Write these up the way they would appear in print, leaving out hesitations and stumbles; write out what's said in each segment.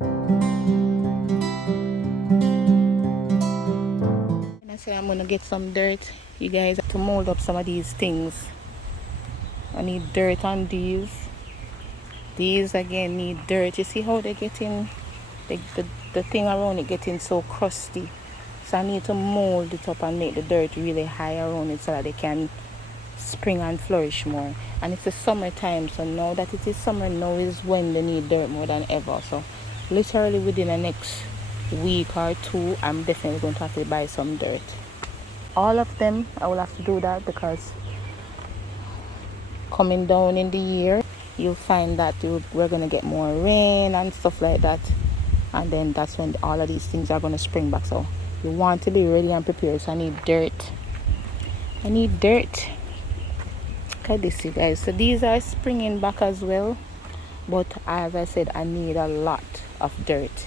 And I said I'm gonna get some dirt, you guys, to mold up some of these things. I need dirt on these. These again need dirt. You see how they're getting the thing around it getting so crusty. So I need to mold it up and make the dirt really high around it so that they can spring and flourish more. And it's the summertime, so now that it is summer, now is when they need dirt more than ever. So literally within the next week or two, I'm definitely going to have to buy some dirt. All of them I will have to do that because coming down in the year, you'll find that we're going to get more rain and stuff like that, and then that's when all of these things are going to spring back. So you want to be ready and prepared. So I need dirt. Look at this, you guys. So these are springing back as well, but as I said, I need a lot of dirt.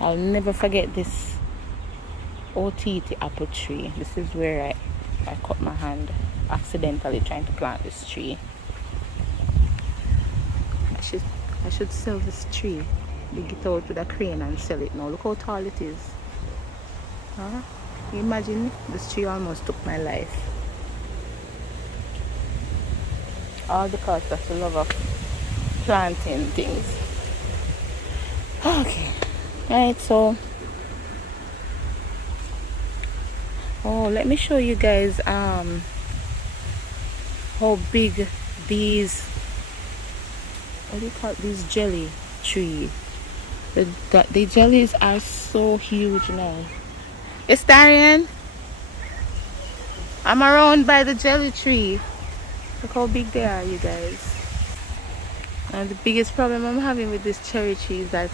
I'll never forget this OTT apple tree. This is where I cut my hand accidentally trying to plant this tree. I should sell this tree, dig it out with a crane and sell it now. Look how tall it is. Huh? Imagine, this tree almost took my life. All because of the love of planting things. Okay. Right, so let me show you guys how big these, what do you call it, these jelly trees. The jellies are so huge now. It's Darian. I'm around by the jelly tree. Look how big they are, you guys. And the biggest problem I'm having with this cherry tree is that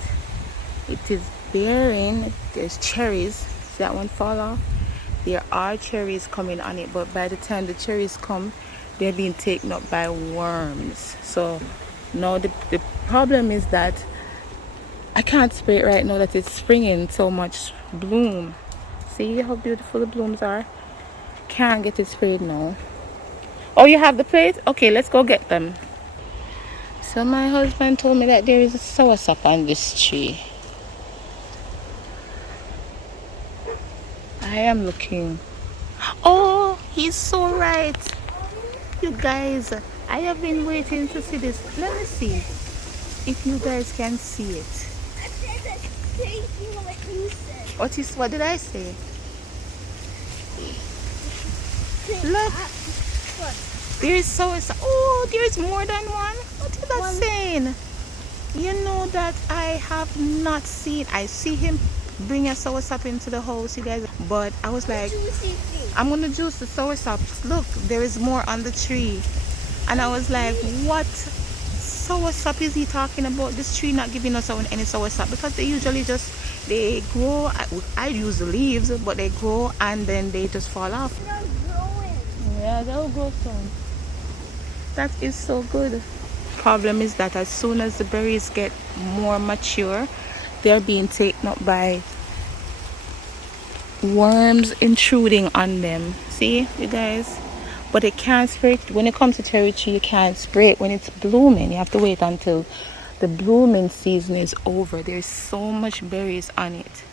it is bearing. There's cherries. See that one fall off? There are cherries coming on it, but by the time the cherries come, they're being taken up by worms. So now the problem is that I can't spray it right now that it's springing so much bloom. See how beautiful the blooms are? Can't get it sprayed now. Oh, you have the plate? Okay, let's go get them. So my husband told me that there is a soursop on this tree. I am looking. Oh, he's so right. You guys, I have been waiting to see this. Let me see if you guys can see it. What did I say? Look. There is soursop. Oh, there's more than one. What is that saying? You know that I have not seen. I see him bring a soursop into the house, you guys. But I was like, I'm gonna juice the soursop. Look, there is more on the tree. And I was like, what soursop is he talking about? This tree not giving us any soursop, because they usually they grow. I use the leaves, but they grow and then they just fall off. Yeah, they'll grow soon. That is so good. Problem is that as soon as the berries get more mature, they're being taken up by worms intruding on them. See, you guys? But it can't spray it. When it comes to cherry tree, you can't spray it when it's blooming. You have to wait until the blooming season is over. There's so much berries on it.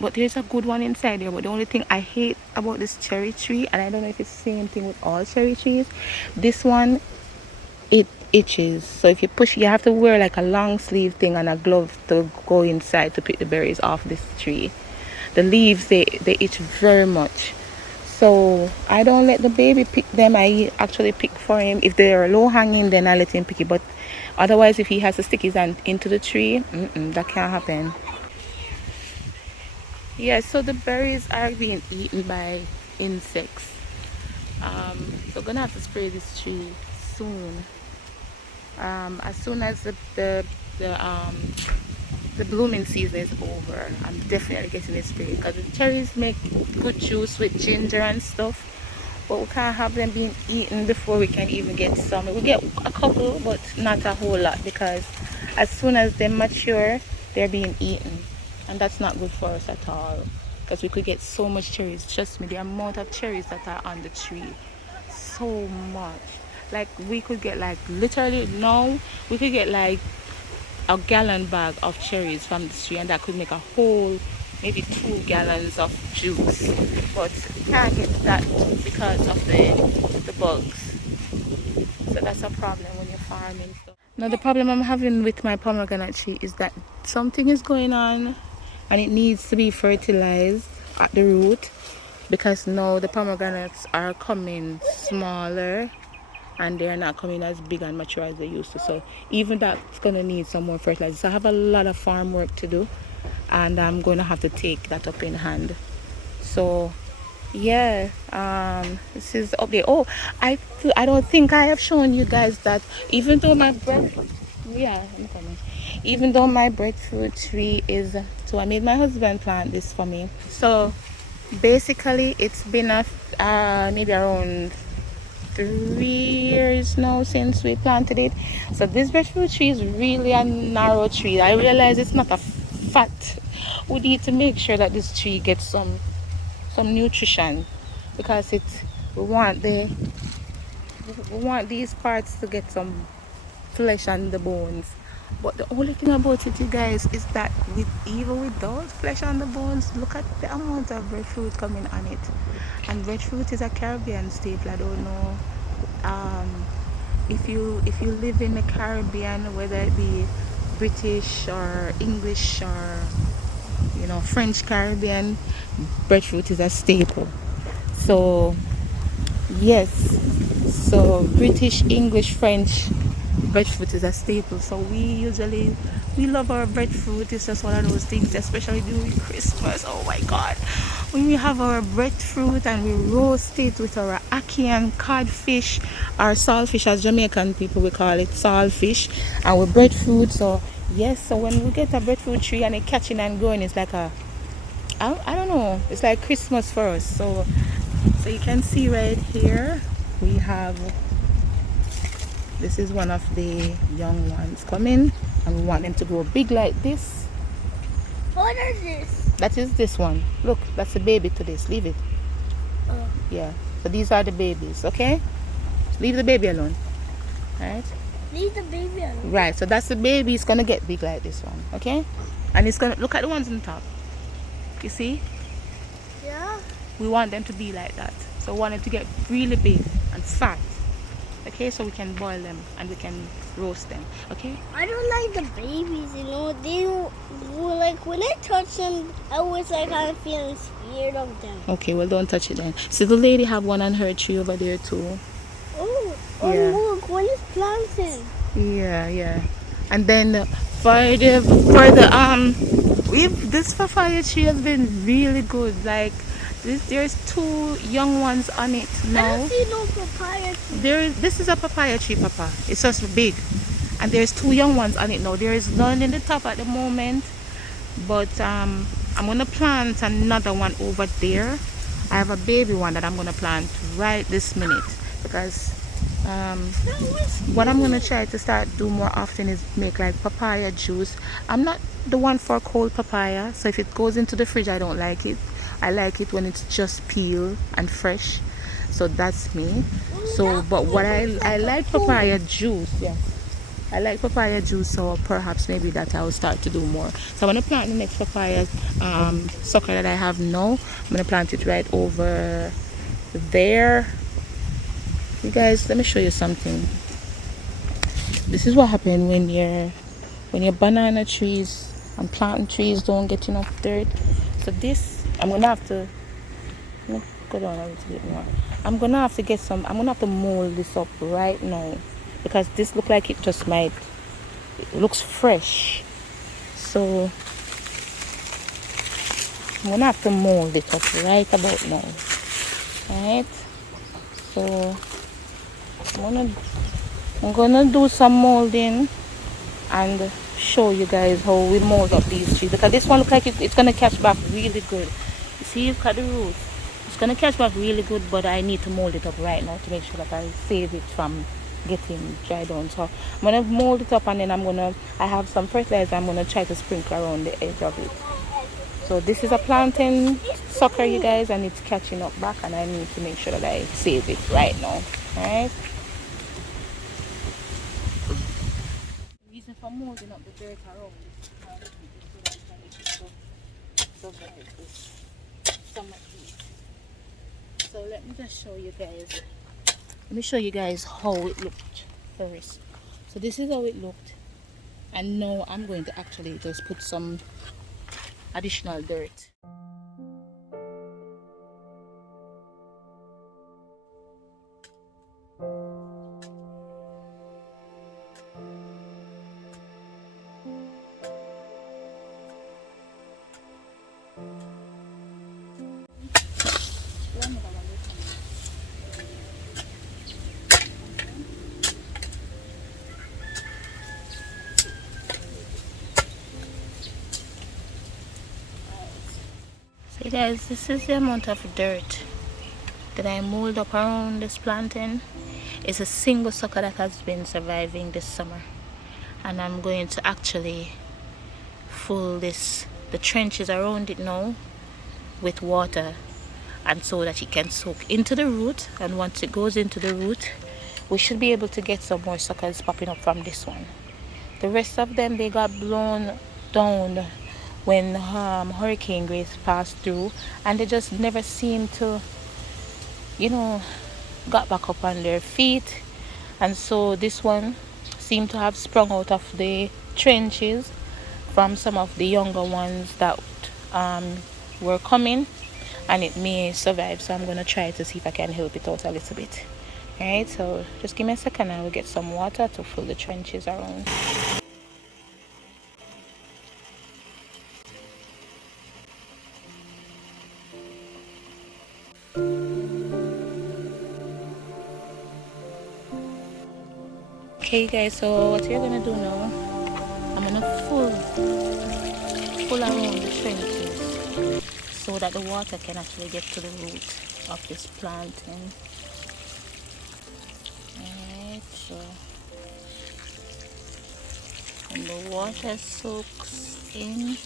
But there's a good one inside there. But the only thing I hate about this cherry tree, and I don't know if it's the same thing with all cherry trees, this one, it itches. So if you push, you have to wear like a long sleeve thing and a glove to go inside to pick the berries off this tree. The leaves, they itch very much. So I don't let the baby pick them. I actually pick for him. If they are low hanging, then I let him pick it. But otherwise, if he has to stick his hand into the tree, that can't happen. Yeah, so the berries are being eaten by insects. So I'm gonna have to spray this tree soon. As soon as the blooming season is over, I'm definitely getting it sprayed, because the cherries make good juice with ginger and stuff. But we can't have them being eaten before we can even get some. We get a couple, but not a whole lot, because as soon as they mature, they're being eaten. And that's not good for us at all, because we could get so much cherries. Trust me, the amount of cherries that are on the tree, so much. Like we could get like literally now we could get like a gallon bag of cherries from the tree, and that could make a whole maybe 2 gallons of juice. But can't get that because of the bugs. So that's a problem when you're farming. So now the problem I'm having with my pomegranate tree is that something is going on and it needs to be fertilized at the root, because now the pomegranates are coming smaller and they're not coming as big and mature as they used to. So even that's gonna need some more fertilizer. So I have a lot of farm work to do, and I'm gonna have to take that up in hand. So yeah, this is update. Oh, I don't think I have shown you guys that even though my I'm coming. Even though my breadfruit tree is, so I made my husband plant this for me. So basically it's been maybe around 3 years now since we planted it. So this breadfruit tree is really a narrow tree. I realize it's not a fat. We need to make sure that this tree gets some nutrition, because we want these parts to get some flesh on the bones. But the only thing about it, you guys, is that even with those flesh on the bones, look at the amount of breadfruit coming on it. And breadfruit is a Caribbean staple. I don't know if you live in the Caribbean, whether it be British or English or French Caribbean, breadfruit is a staple. So yes, so British, English, French, breadfruit is a staple. So we love our breadfruit. It's just one of those things, especially during Christmas. Oh my God, when we have our breadfruit and we roast it with our ackee and codfish, or saltfish, as Jamaican people we call it, saltfish, and with breadfruit. So yes, so when we get a breadfruit tree and it catching and growing, it's like I don't know, it's like Christmas for us. So you can see right here we have, this is one of the young ones coming, and we want them to grow big like this. What is this? That is this one. Look, that's the baby to this. Leave it. Oh. Yeah, so these are the babies. Okay, leave the baby alone. Right, Leave the baby alone. right, so that's the baby. It's gonna get big like this one. Okay, and it's gonna, look at the ones on top. You see, Yeah. we want them to be like that. So we want them to get really big and fat. Okay, so we can boil them and we can roast them. Okay, I don't like the babies, they like when I touch them, I always like I'm feeling scared of them. okay, well, don't touch it then. So the lady have one on her tree over there too. Oh, Yeah. look, one is planting. Yeah. And then this papaya tree has been really good. Like there's 2 young ones on it I now. don't see no papaya tree. This is a papaya tree, Papa. It's just big, and there's 2 young ones on it now. There is none in the top at the moment, but I'm gonna plant another one over there. I have a baby one that I'm gonna plant right this minute, because what I'm gonna try to start do more often is make like papaya juice. I'm not the one for cold papaya, so if it goes into the fridge, I don't like it. I like it when it's just peel and fresh. So that's me. So but what I like papaya juice. Yeah, I like papaya juice, so perhaps maybe that I'll start to do more. So I'm gonna plant the next papaya sucker that I have now. I'm gonna plant it right over there. You guys, let me show you something. This is what happens when your banana trees and plantain trees don't get enough dirt. So this, I'm gonna have to go down a little bit more. I'm gonna have to mold this up right now, because this looks like it looks fresh. So I'm gonna have to mold it up right about now. Alright, so I'm gonna do some molding and show you guys how we mold up these trees, because this one looks like it's gonna catch back really good. You see, look at the roots. It's gonna catch back really good, but I need to mold it up right now to make sure that I save it from getting dried down. So I'm gonna mold it up, and then I have some fertilizer I'm gonna try to sprinkle around the edge of it. So this is a plantain sucker, you guys, and it's catching up back, and I need to make sure that I save it right now. Alright, for molding up the dirt around this plant so that it can survive this summer heat. So let me just show you guys. Let me show you guys how it looked first. So this is how it looked, and now I'm going to actually just put some additional dirt. So guys, this is the amount of dirt that I mold up around this planting. It's a single sucker that has been surviving this summer, and I'm going to actually fill the trenches around it now with water, and so that it can soak into the root, and once it goes into the root we should be able to get some more suckers popping up from this one. The rest of them, they got blown down when Hurricane Grace passed through, and they just never seem to, got back up on their feet. And so this one seemed to have sprung out of the trenches from some of the younger ones that were coming, and it may survive. So I'm going to try to see if I can help it out a little bit. Alright, so just give me a second and I will get some water to fill the trenches around. Okay guys, so what you're gonna do now, I'm gonna full around the trenches so that the water can actually get to the root of this planting. Alright, so when the water soaks in,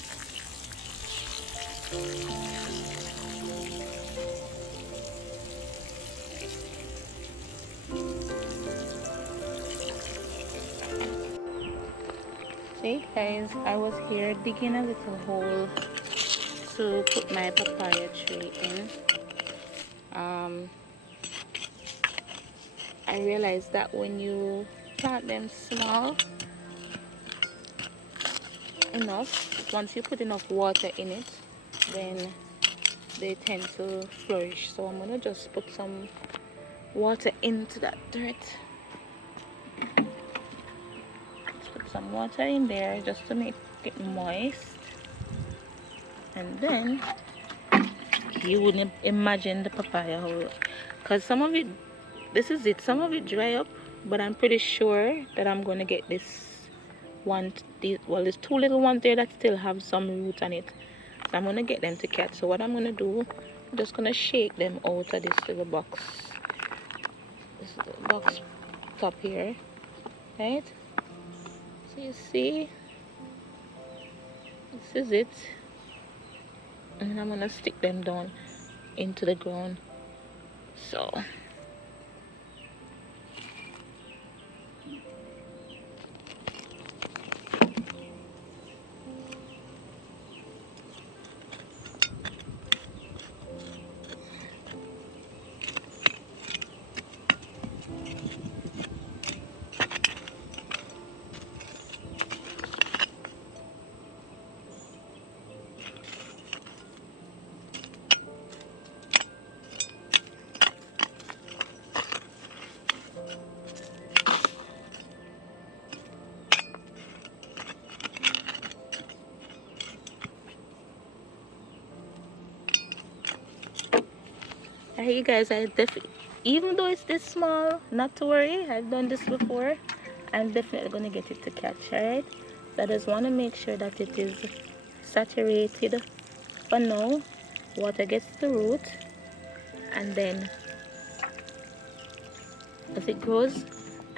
see guys, I was here digging a little hole to put my papaya tree in. I realized that when you plant them small enough, once you put enough water in it, then they tend to flourish. So I'm gonna just put some water into that dirt. Let's put some water in there just to make it moist, and then you wouldn't imagine the papaya how, because some of it, this is it, some of it dry up, but I'm pretty sure that I'm going to get this one, well, there's two little ones there that still have some root on it, so I'm going to get them to catch. So what I'm going to do, I'm just going to shake them out of this little box top here, right? So you see, this is it, and I'm going to stick them down into the ground. So you guys, I definitely, even though it's this small, not to worry, I've done this before. I'm definitely gonna get it to catch. Alright, so I just want to make sure that it is saturated for now. Water gets the root, and then as it grows,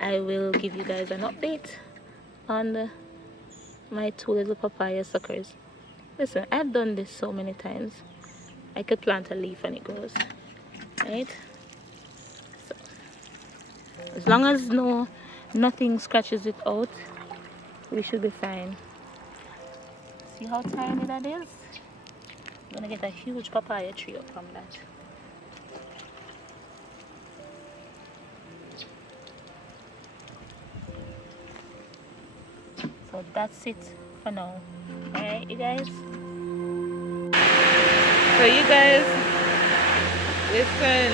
I will give you guys an update on my two little papaya suckers. Listen, I've done this so many times. I could plant a leaf and it grows. Right, so as long as nothing scratches it out, We should be fine. See how tiny that is? I'm gonna get a huge papaya tree up from that. So that's it for now. Alright, you guys? So you guys, listen,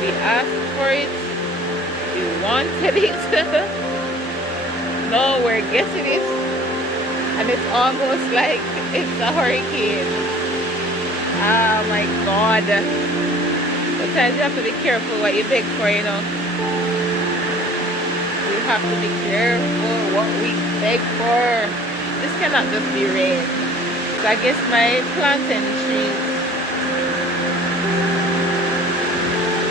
we asked for it, we wanted it. No, we're getting it. And it's almost like it's a hurricane. Oh my God. Sometimes you have to be careful what you beg for, you know. We have to be careful what we beg for. This cannot just be rain. So I guess my plantain trees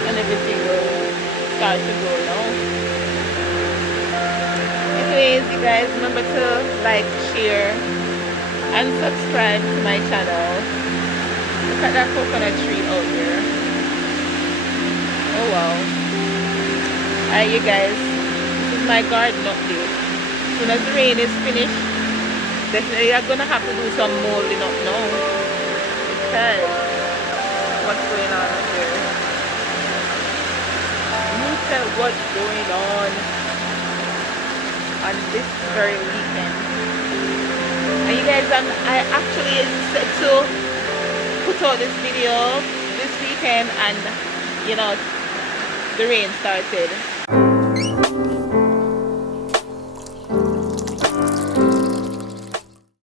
and everything will start to grow now. Anyways, you guys, remember to like, share, and subscribe to my channel. Look at that coconut tree out there. Oh wow. Alright, you guys, this is my garden update. As soon as the rain is finished, definitely I'm gonna have to do some molding up now, because what's going on up there? You tell what's going on this very weekend. And you guys, I actually said to put out this video this weekend, and you know, the rain started.